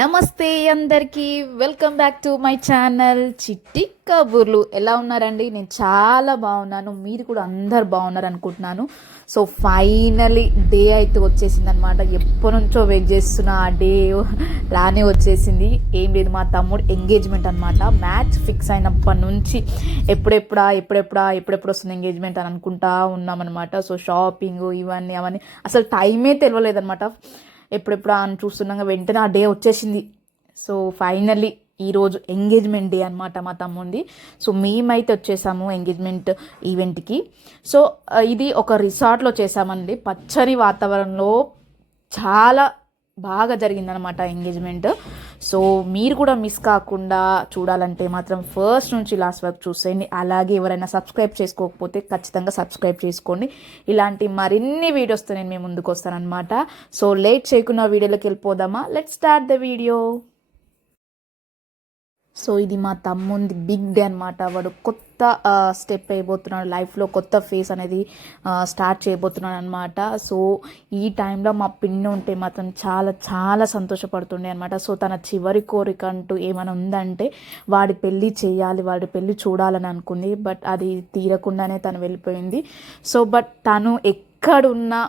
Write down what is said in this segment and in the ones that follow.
నమస్తే అందరికీ, welcome back to my channel చిట్టి కబుర్లు. ఎలా ఉన్నారండి? నేను చాలా బాగున్నాను. మీరు కూడా అందరు బాగున్నారు అనుకుంటున్నాను. సో ఫైనలీ డే అయితే వచ్చేసింది అనమాట. ఎప్పటి నుంచో వెయిట్ చేస్తున్న ఆ డే రానే వచ్చేసింది. ఏం లేదు, మా తమ్ముడు ఎంగేజ్మెంట్ అనమాట. మ్యాచ్ ఫిక్స్ అయినప్పటి నుంచి ఎప్పుడెప్పుడు వస్తుంది ఎంగేజ్మెంట్ అని అనుకుంటా ఉన్నామన్నమాట. సో షాపింగ్ ఇవన్నీ అవన్నీ అసలు టైమే తెలియలేదన్నమాట. ఎప్పుడెప్పుడు అని చూస్తున్నాగా వెంటనే ఆ డే వచ్చేసింది. సో ఫైనల్లీ ఈరోజు ఎంగేజ్మెంట్ డే అనమాట మా తమ్ముంది. సో మేమైతే వచ్చేసాము ఎంగేజ్మెంట్ ఈవెంట్కి. సో ఇది ఒక రిసార్ట్లో చేసామండి. పచ్చని వాతావరణంలో చాలా బాగా జరిగిందనమాట ఎంగేజ్మెంట్. సో మీరు కూడా మిస్ కాకుండా చూడాలంటే మాత్రం ఫస్ట్ నుంచి లాస్ట్ వరకు చూసేయండి. అలాగే ఎవరైనా సబ్స్క్రైబ్ చేసుకోకపోతే ఖచ్చితంగా సబ్స్క్రైబ్ చేసుకోండి. ఇలాంటి మరిన్ని వీడియోస్తో నేను మీ ముందుకు వస్తానమాట. సో లేట్ చేయకుండా వీడియోలోకి వెళ్ళిపోదామా? Let's start the video. So ఇది మా తమ్ముంది బిగ్ డే అనమాట. వాడు కొత్త స్టెప్ అయిపోతున్నాడు లైఫ్లో, కొత్త ఫేస్ అనేది స్టార్ట్ చేయబోతున్నాడు అనమాట. సో ఈ టైంలో మా పిన్ని ఉంటే మాత్రం చాలా చాలా సంతోషపడుతుండే అనమాట. సో తన చివరి కోరిక అంటూ ఏమైనా ఉందంటే వాడి పెళ్ళి చేయాలి, వాడి పెళ్ళి చూడాలని అనుకుంది. బట్ అది తీరకుండానే తను వెళ్ళిపోయింది. సో బట్ తను ఎక్కడున్నా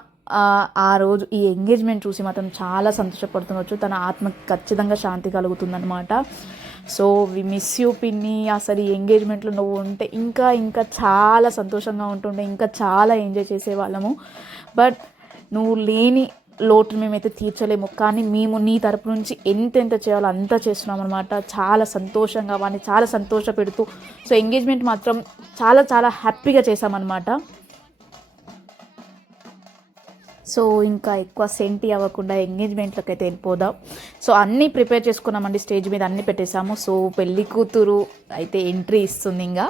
ఆ రోజు ఈ ఎంగేజ్మెంట్ చూసి మాత్రం చాలా సంతోషపడుతుండొచ్చు. తన ఆత్మకి ఖచ్చితంగా శాంతి కలుగుతుందనమాట. సో వి మిస్ యూ పిన్ని. అసలు ఈ ఎంగేజ్మెంట్లో నువ్వు ఉంటే ఇంకా ఇంకా చాలా సంతోషంగా ఉంటుండే, ఇంకా చాలా ఎంజాయ్ చేసేవాళ్ళము. బట్ నువ్వు లేని లోటు మేమైతే తీర్చలేము, కానీ మేము నీ తరపు నుంచి ఎంత చేయాలో అంత చేస్తున్నాం అనమాట. చాలా సంతోషంగా వాడిని చాలా సంతోష పెడుతూ సో ఎంగేజ్మెంట్ మాత్రం చాలా చాలా హ్యాపీగా చేసామన్నమాట. సో ఇంకా ఎక్కువ సెంటి అవ్వకుండా ఎంగేజ్మెంట్లోకి అయితే వెళ్ళిపోదాం. సో అన్నీ ప్రిపేర్ చేసుకున్నామండి, స్టేజ్ మీద అన్నీ పెట్టేసాము. సో పెళ్ళి కూతురు అయితే ఎంట్రీ ఇస్తుంది. ఇంకా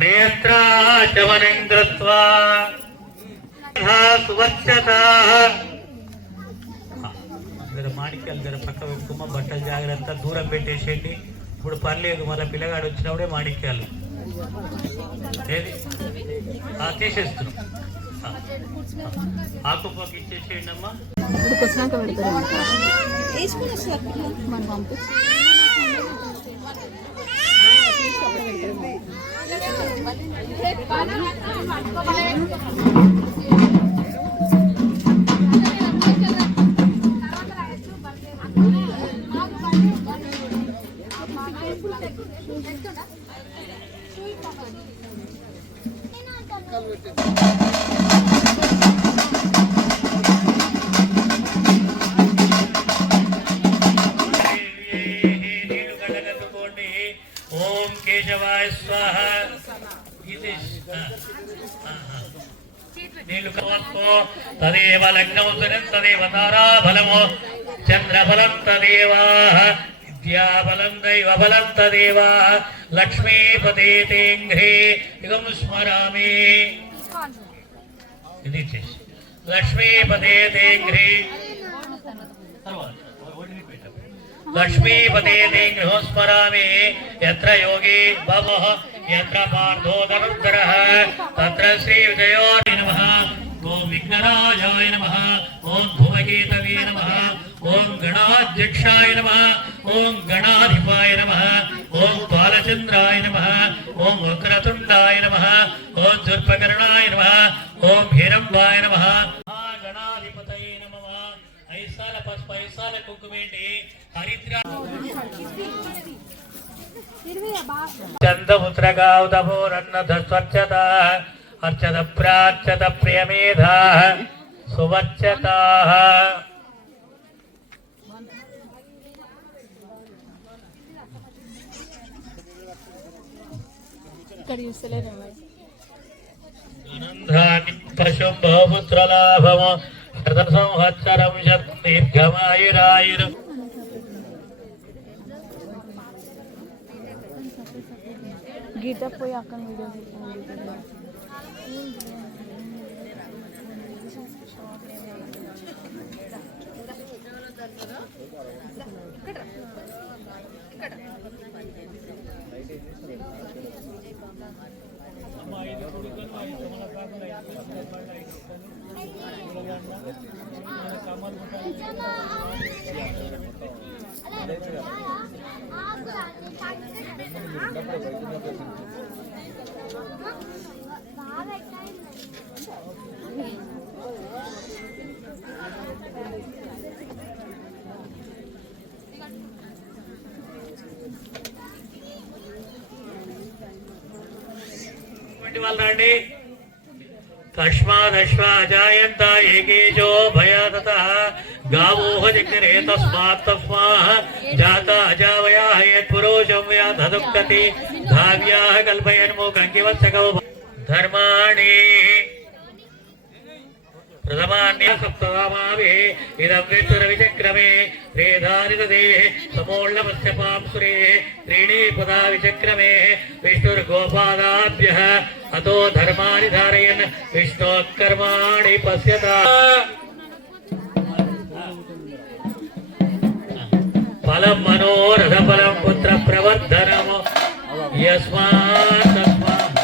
నేత్రాచవనేంద్రత్వా సువచ్చతా. జర మాణిక్యాలు జర పక్క పెట్టుకోమా, బట్టలు జాగ్రత్త దూరం పెట్టేసేయండి. ఇప్పుడు పర్లేదు, మళ్ళీ పిల్లగాడు వచ్చినప్పుడే మాణిక్యాలు ఏది తీసేస్తున్నాం. ఆకుపోకి ఇచ్చేసేయండి అమ్మా. ఓం కేశవాయ స్వాహ. నీళ్ళు తదేవ లగ్నముదరం తదేవ తారాబలము చంద్రబలం తదేవా విద్యాబలం దైవబలం తదేవా లక్ష్మీపతే తేంఘ్రే ఇదం స్మరామి. ఇది చేసి లక్ష్మీపతే తేంఘ్రే లక్ష్మీపతే తేంఘ్రో స్మరామి. యత్ర యోగి భవః యత్ర పార్థో ధనుర్ధరః తత్ర శ్రీ విజయోయ నమః. ఓం విఘ్నరాజాయ నమః. ఓం ధూమకేతవే నమః. ఓం గణాధ్యక్షాయ నమః. ఓం గణాధిపాయ నమః. ఓం బాలచంద్రాయ నమః. ఓం వక్రతుండాయ నమః. ఓం దుర్పకరణాయ నమః. ఓం హిరంబాయ నమః. గణాధిపతయే నమః. ఐసాల పసుపు ఐసాల కుంకుమేంటి హరిద్ర చందపుత్రగావుదభోరన్నధస్వచ్చత అర్చత ప్రార్చత ప్రియమేధా సువచ్చత. ఆనందాన్ని పశుం బహుపుత్రలాభము శత సంవత్సరం దీర్ఘమాయురాయురు. గీత పోయి అక్కడ వీడియో వాళ్ళండి తస్మాదశ్వాజాయంత ఏకేజో భయాతతః గావోహ జగ్రే తస్మాత్ తస్మాః జాత అజావయాః యత్పురోషం వ్యాధదుక్తతి ధావ్యాః కల్పయన్మో కంకివత్సకౌ ధర్మాణి ప్రథమాన్య సప్తమావే ఇదం విచక్రమే రేధాని తదే సమోళ్ళమస్యపాం సురే త్రీణి పదా విచక్రమే విష్ణుర్గోపాదాభ్యః అతో ధర్మాని ధారయన్ విష్ణోకర్మాణి పశ్యత. ఫలం మనోరథ ఫలం పుత్ర ప్రవర్ధనము యస్మాత్ తస్మాత్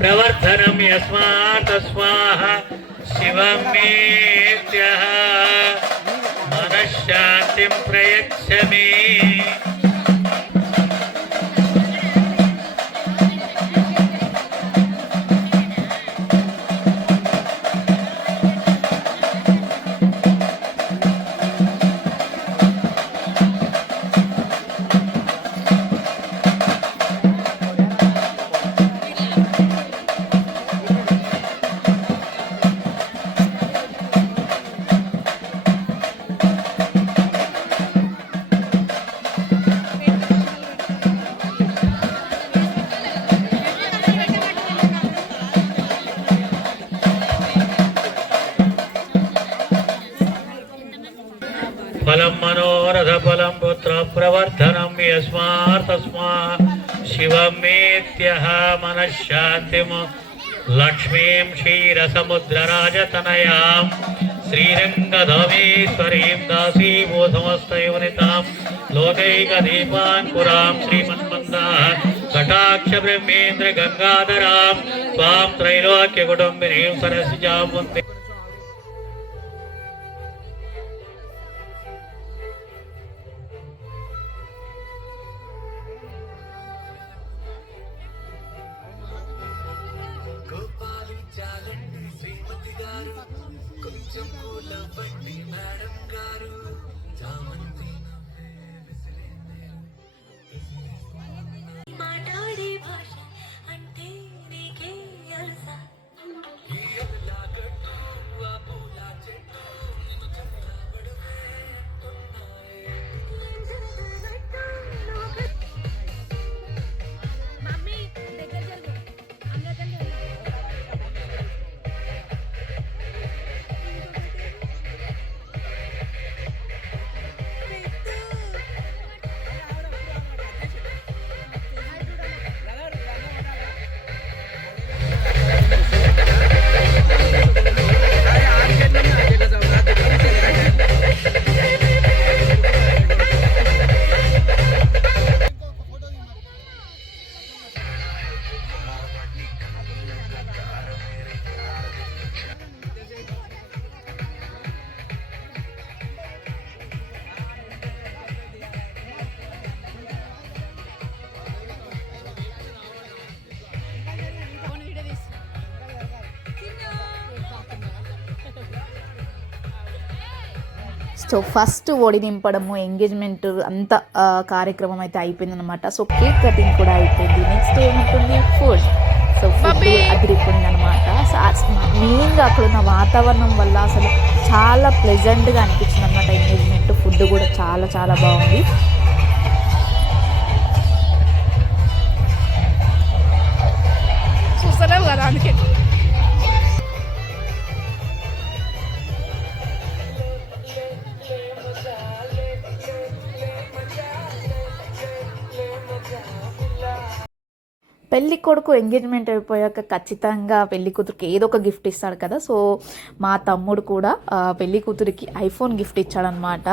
ప్రవర్ధనం యస్మాత్ తస్మాః శివం మేత్యః మనశ్శాంతిం ప్రయచ్చమి. ఫలం మనోరథ ఫలం పుత్ర ప్రవర్ధనం యస్మాత్ తస్మాత్ శివం మేత్యః మనశ్శాంతిం లక్ష్మీం క్షీరసముద్రరాజతనయాం శ్రీరంగధామేశ్వరీం దాసీభూతమస్తయోనితాం లోకైకదీపాంకురాం శ్రీమన్మందాః కటాక్ష బ్రహ్మేంద్ర గంగాధరాం స్వాం త్రైలోక్య కుటుంబినీం సరసిజాం వందే. సో ఫస్ట్ ఒడి నింపడము ఎంగేజ్మెంట్ అంత కార్యక్రమం అయితే అయిపోయిందనమాట. సో కేక్ కటింగ్ కూడా అయిపోయింది. నెక్స్ట్ ఏముంటుంది ఫుడ్. సో ఫుడ్ అదిరిపోయింది అనమాట. మెయిన్గా అక్కడ ఉన్న వాతావరణం వల్ల అసలు చాలా ప్లెజెంట్గా అనిపించింది అనమాట ఎంగేజ్మెంట్. ఫుడ్ కూడా చాలా చాలా బాగుంది. చూస్తలేవు కదా అందుకే. పెళ్లి కొడుకు ఎంగేజ్మెంట్ అయిపోయాక ఖచ్చితంగా పెళ్లి కూతురికి ఏదో ఒక గిఫ్ట్ ఇస్తాడు కదా. సో మా తమ్ముడు కూడా పెళ్లి కూతురికి ఐఫోన్ గిఫ్ట్ ఇచ్చాడనమాట.